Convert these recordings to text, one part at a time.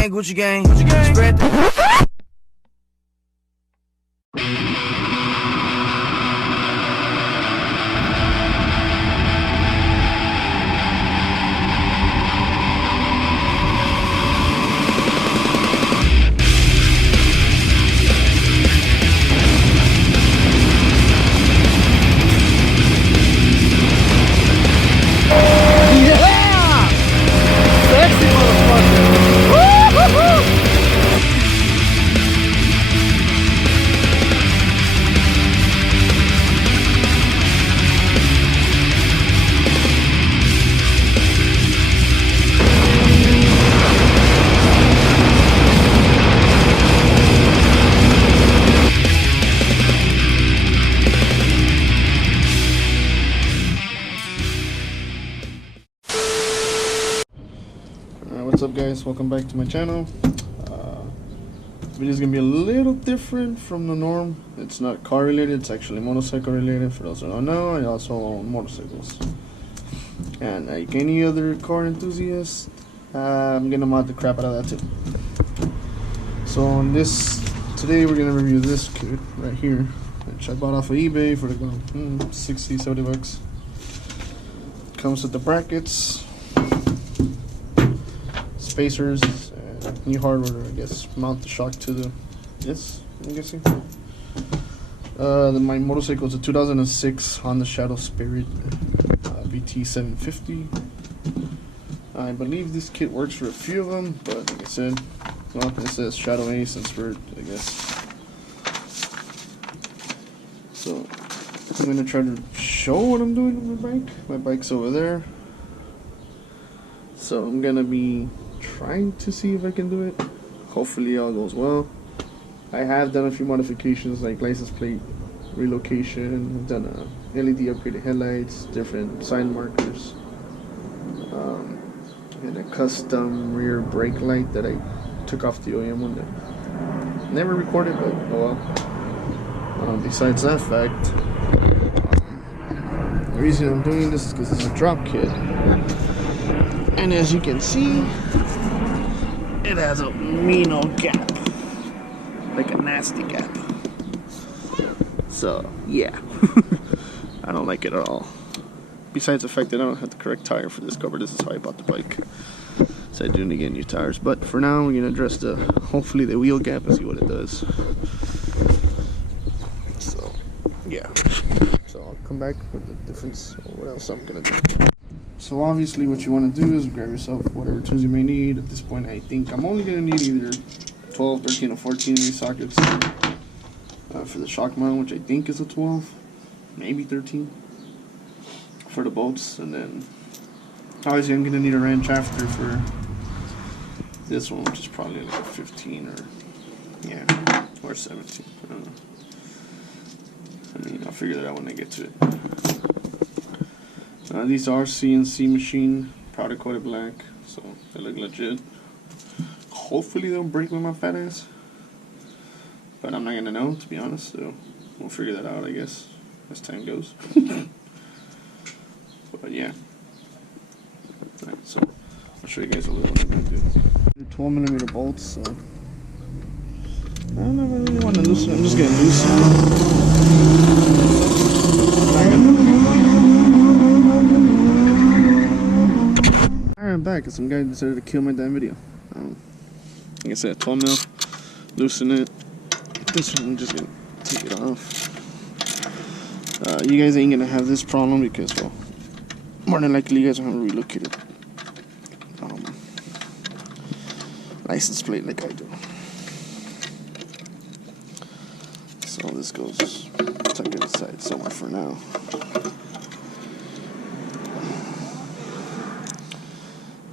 gang, Gucci gang, Gucci gang. Spread the What's up, guys? Welcome back to my channel. This video is gonna be a little different from the norm. It's not car related, it's actually motorcycle related. For those who don't know, I also own motorcycles, and like any other car enthusiast, I'm gonna mod the crap out of that too. So on this, today we're gonna review this kit right here, which I bought off of eBay for about 60, 70 bucks. Comes with the brackets, spacers, and new hardware, I guess, mount the shock to the, yes, I'm guessing. My motorcycle is a 2006 Honda Shadow Vt750. I believe this kit works for a few of them, but like I said, well, it says Shadow A since we're, I guess. So I'm gonna try to show what I'm doing with my bike. My bike's over there, so I'm gonna be trying to see if I can do it. Hopefully all goes well. I have done a few modifications like license plate relocation. I've done a LED upgraded headlights, different sign markers, and a custom rear brake light that I took off the OEM one day. Never recorded, but oh well. Besides that fact, the reason I'm doing this is because it's a drop kit, and as you can see, it has a mean old gap, like a nasty gap. So yeah, I don't like it at all. Besides the fact that I don't have the correct tire for this cover, this is how I bought the bike. So I do need to get new tires. But for now, we're gonna address hopefully the wheel gap and see what it does. So yeah, so I'll come back with the difference or what else I'm gonna do. So obviously what you want to do is grab yourself whatever tools you may need. At this point, I think I'm only going to need either 12, 13, or 14 of these sockets for the shock mount, which I think is a 12, maybe 13 for the bolts. And then obviously I'm going to need a wrench after for this one, which is probably like a 15 or 17. I don't know. I mean, I'll figure that out when I get to it. These are CNC machine, powder coated black, so they look legit. Hopefully they'll break with my fat ass, but I'm not gonna know, to be honest, so we'll figure that out, I guess, as time goes. But yeah. Alright, so I'll show you guys a little what I'm gonna do. 12mm bolts, so I don't know if I really want to loosen it. I'm just gonna loosen it. I'm back because some guy decided to kill my damn video. Like I said, 12mm, loosen it. This one, I'm just gonna take it off. You guys ain't gonna have this problem because, well, more than likely you guys are gonna relocate it. License plate like I do. So this goes tuck it aside somewhere for now.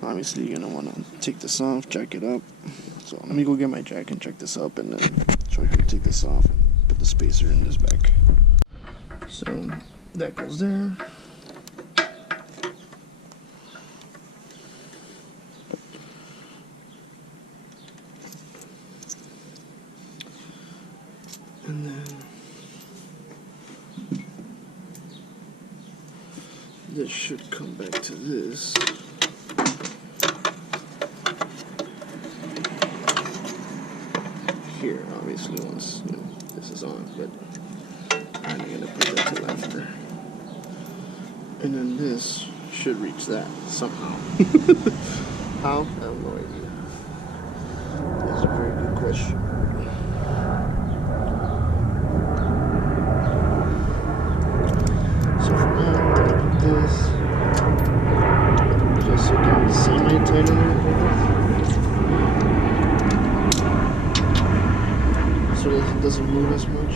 Obviously you're gonna want to take this off, jack it up. So let me go get my jack and jack this up, and then show you how to take this off and put the spacer in this back. So that goes there. And then this should come back to this. here, obviously, once this is on, but I'm going to put that till after. And then this should reach that somehow. How? I have no idea. That's a very good question. So for now, I'm going to put this just so it can be semi-tight in there. So that it doesn't move as much.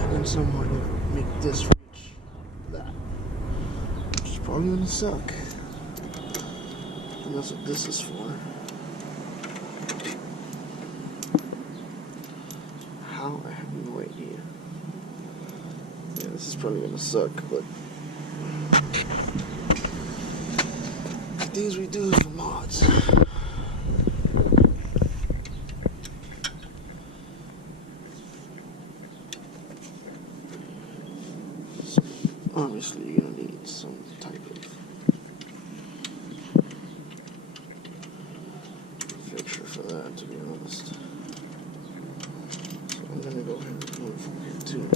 And then somehow I'm going to make this reach that. Which is probably going to suck. And that's what this is for. How? I have no idea. Yeah, this is probably going to suck, but things we do for mods. So obviously you're going to need some type of fixture for that, to be honest. So I'm going to go ahead and move from here too.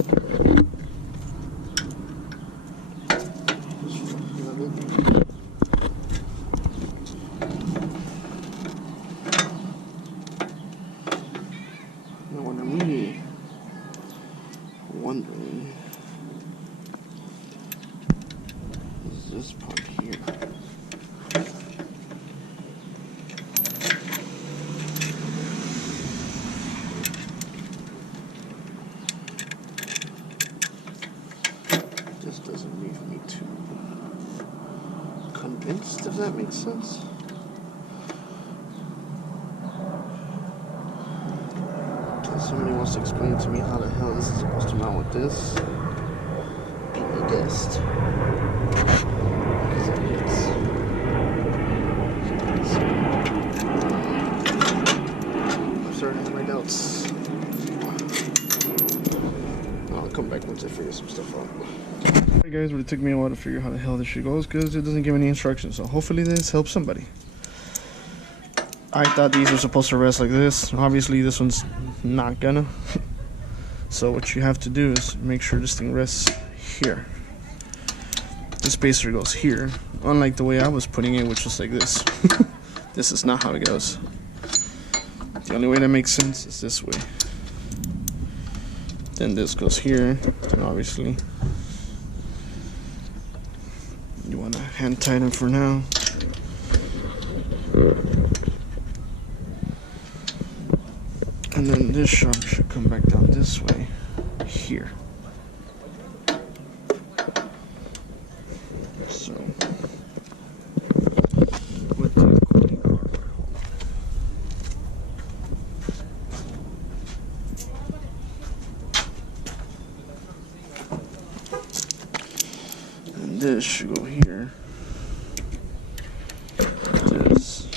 Now what I'm really wondering is this part here. This doesn't leave me too convinced, if that makes sense. Somebody wants to explain to me how the hell this is supposed to mount with this. Be my guest. Because I'm starting to have my doubts. I'll come back once I figure some stuff out. Alright guys, but it took me a while to figure out how the hell this shit goes because it doesn't give any instructions. So hopefully this helps somebody. I thought these were supposed to rest like this. Obviously this one's not gonna. So what you have to do is make sure this thing rests here. The spacer goes here, unlike the way I was putting it, which was like this. This is not how it goes. The only way that makes sense is this way. Then this goes here, and obviously you want to hand tighten for now. And then this shark should come back down this way, here. So, with the cooling car. And this should go here. This.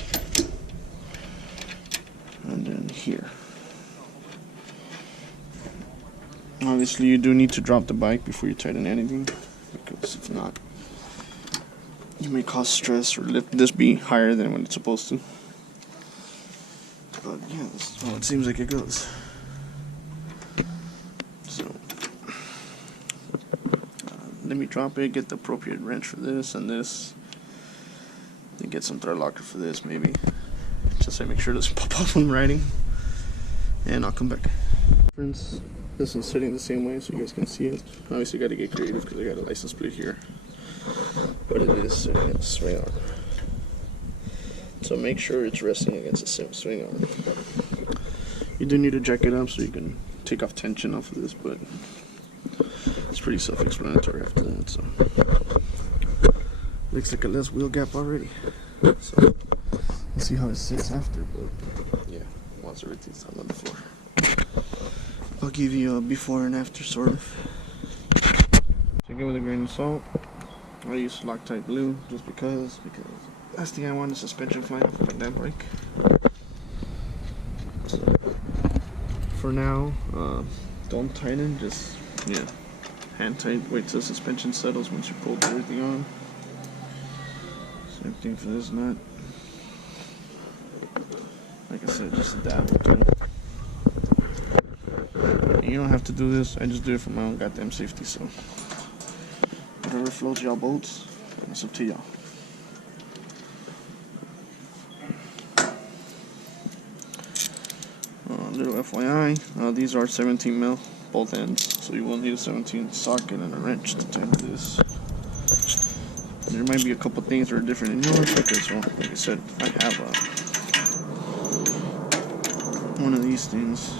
And then here. Obviously you do need to drop the bike before you tighten anything, because if not, you may cause stress or let this be higher than when it's supposed to. But yeah, this is how it seems like it goes. So let me drop it, get the appropriate wrench for this and this, then get some thread locker for this maybe, just so I make sure it doesn't pop off when I'm riding, and I'll come back. Friends, this one's sitting the same way so you guys can see it. Obviously got to get creative because I got a license plate here, but it is sitting at the swing arm. So make sure it's resting against the swing arm. You do need to jack it up so you can take off tension off of this, but it's pretty self-explanatory after that. So looks like a less wheel gap already. So let's see how it sits after, but yeah, once everything's on the floor. I'll give you a before and after, sort of. Take it with a grain of salt. I use Loctite glue just because last thing I want is suspension flying off of that bike. So, for now, don't tighten, just hand tight. Wait till the suspension settles once you pull everything on. Same thing for this nut. Like I said, just a dab. You don't have to do this. I just do it for my own goddamn safety. So whatever floats y'all boats, it's up to y'all. Little FYI, these are 17 mil both ends, so you will need a 17 socket and a wrench to tighten this. There might be a couple things that are different in yours because, well, like I said, I have one of these things.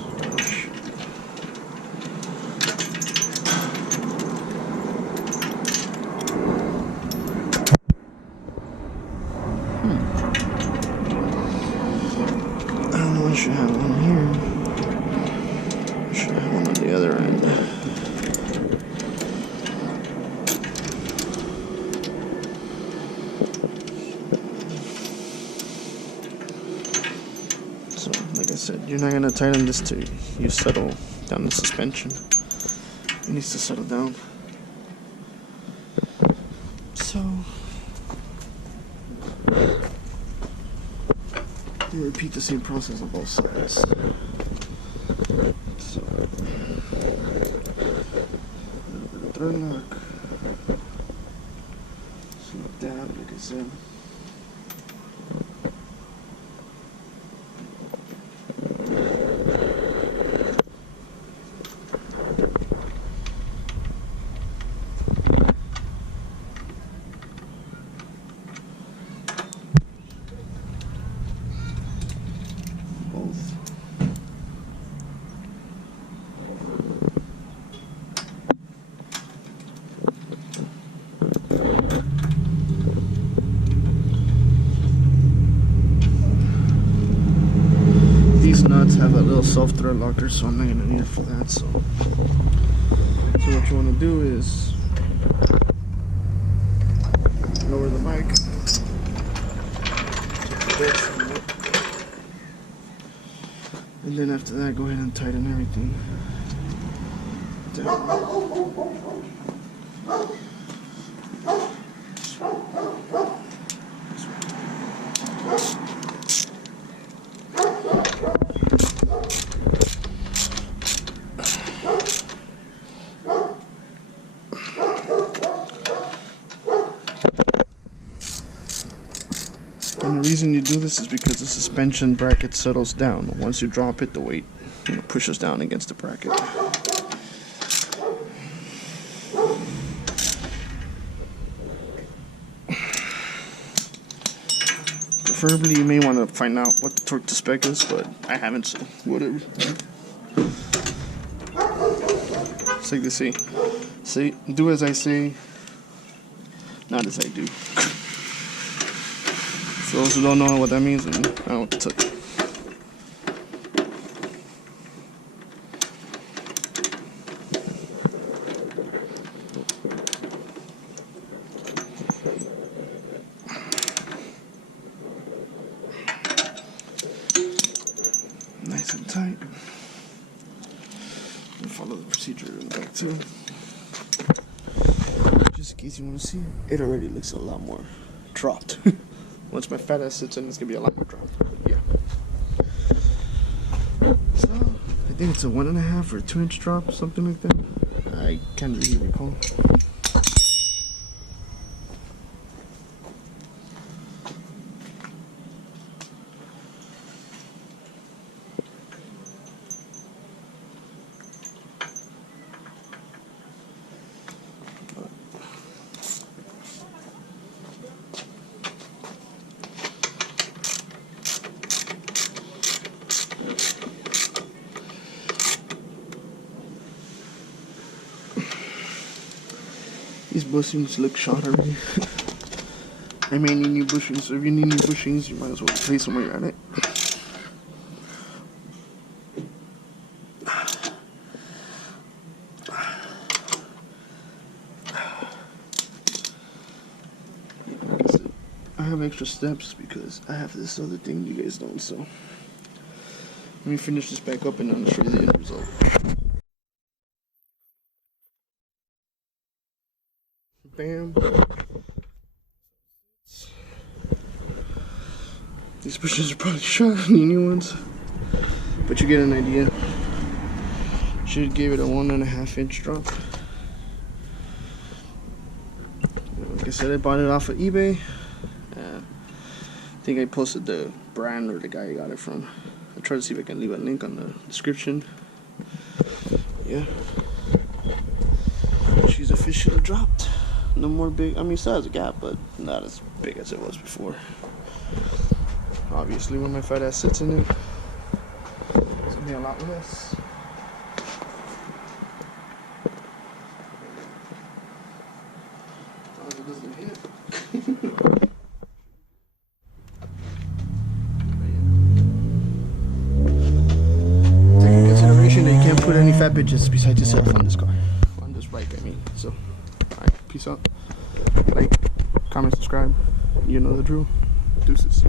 I don't know, I should have one here. I should have one on the other end. So, like I said, you're not going to tighten this till you settle down the suspension. It needs to settle down. So, you repeat the same process on both sides. So, thread lock. So dab, like I said. These nuts have a little self thread locker, so I'm not gonna need it for that. So what you want to do is lower the mic, and then after that, go ahead and tighten everything down. And the reason you do this is because the suspension bracket settles down. Once you drop it, the weight pushes down against the bracket. Preferably, you may want to find out what the torque to spec is, but I haven't, so whatever. It's like they say, do as I say, not as I do. For those who don't know what that means, then I don't know what to tell you. Nice and tight. And follow the procedure in the back too. Just in case you want to see it, it already looks a lot more dropped. Once my fat ass sits in, it's gonna be a lot more dropped. Yeah. So I think it's a 1.5 or 2 inch drop, something like that. I can't really recall. These bushings look shot already. I may need new bushings, so if you need new bushings, you might as well place them where you're at it. I have extra steps because I have this other thing you guys don't, so let me finish this back up and then I'll show you the end result. Bam. This These bushes are probably shot, the new ones. But you get an idea. Should give it a 1.5 inch drop. Like I said, I bought it off of eBay. I think I posted the brand or the guy I got it from. I'll try to see if I can leave a link on the description. Yeah. She's officially dropped. No more big, I mean, still has a gap, but not as big as it was before. Obviously, when my fat ass sits in it, it's gonna be a lot less. As long as it doesn't hit. Take into consideration that you can't put any fat bitches besides yourself on this car. On this bike, I mean. So, alright, peace out. Like, comment, subscribe. You know the drill. Deuces.